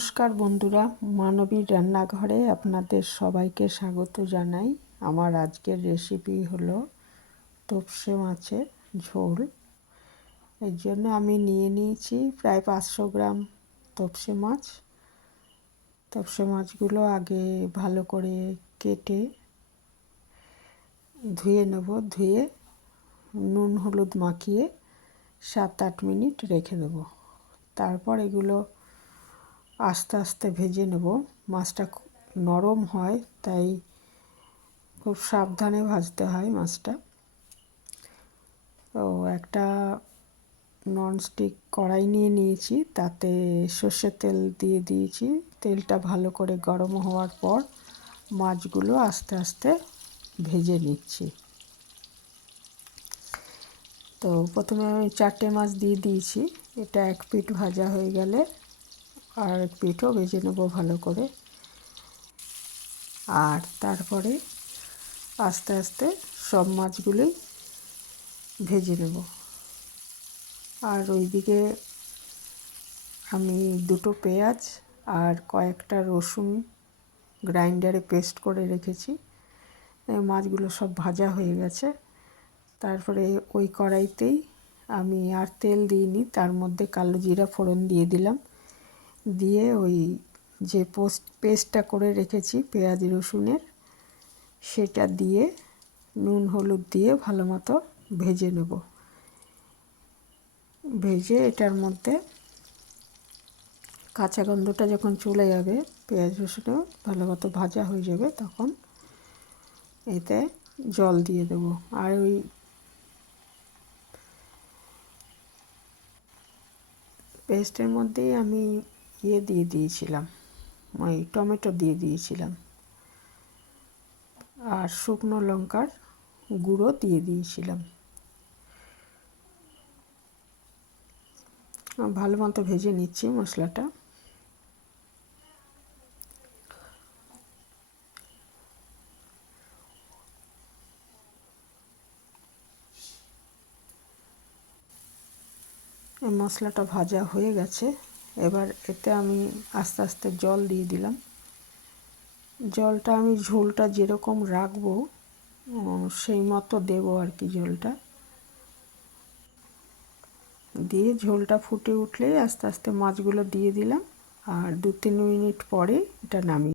নমস্কার বন্ধুরা, মানবীর রান্নাঘরে আপনাদের সবাইকে স্বাগত জানাই। আমার আজকের রেসিপি হলো তোপসে মাছের ঝোল। এর জন্য আমি নিয়ে নিয়েছি প্রায় 500 গ্রাম তোপসে মাছ। তোপসে মাছগুলো আগে ভালো করে কেটে ধুয়ে নেব। ধুয়ে নুন হলুদ মাখিয়ে 7-8 মিনিট রেখে দেব। তারপর এগুলো আস্তে আস্তে ভেজে নেব। মাছটা নরম হয়, তাই খুব সাবধানে ভাজতে হয় মাছটা। তো একটা ননস্টিক কড়াই নিয়ে নিয়েছি, তাতে সর্ষের তেল দিয়ে দিয়েছি। তেলটা ভালো করে গরম হওয়ার পর মাছগুলো আস্তে আস্তে ভেজে নিচ্ছি। তো প্রথমে আমি 4টে মাছ দিয়ে দিয়েছি। এটা এক পিঠ ভাজা হয়ে গেলে আর এক পিঠও ভেজে নেব ভালো করে। আর তারপরে আস্তে আস্তে সব মাছগুলোই ভেজে নেব। আর ওইদিকে আমি 2টো পেঁয়াজ আর কয়েকটা রসুন গ্রাইন্ডারে পেস্ট করে রেখেছি। মাছগুলো সব ভাজা হয়ে গেছে। তারপরে ওই কড়াইতেই আমি আর তেল দিইনি, তার মধ্যে কালো জিরা ফোড়ন দিয়ে দিলাম। দিয়ে ওই যে পেস্টটা করে রেখেছি পেঁয়াজ রসুনের, সেটা দিয়ে নুন হলুদ দিয়ে ভালো মতো ভেজে নেব। ভেজে এটার মধ্যে কাঁচা গন্ধটা যখন চলে যাবে, পেঁয়াজ রসুনও ভালো মতো ভাজা হয়ে যাবে, তখন এতে জল দিয়ে দেব। আর ওই পেস্টের মধ্যেই আমি দিয়ে দিয়েছিলাম, ওই টমেটো দিয়ে দিয়েছিলাম, আর শুকনো লঙ্কার গুঁড়ো দিয়ে দিয়েছিলাম। ভালো মতো ভেজে নিচ্ছি মশলাটা। এই মশলাটা ভাজা হয়ে গেছে। এবার এতে আমি আস্তে আস্তে জল দিয়ে দিলাম। জলটা আমি ঝোলটা যেরকম রাখবো সেই মতো দেবো আর কি। জলটা দিয়ে ঝোলটা ফুটে উঠলেই আস্তে আস্তে মাছগুলো দিয়ে দিলাম। আর 2-3 মিনিট পরে এটা নামিয়ে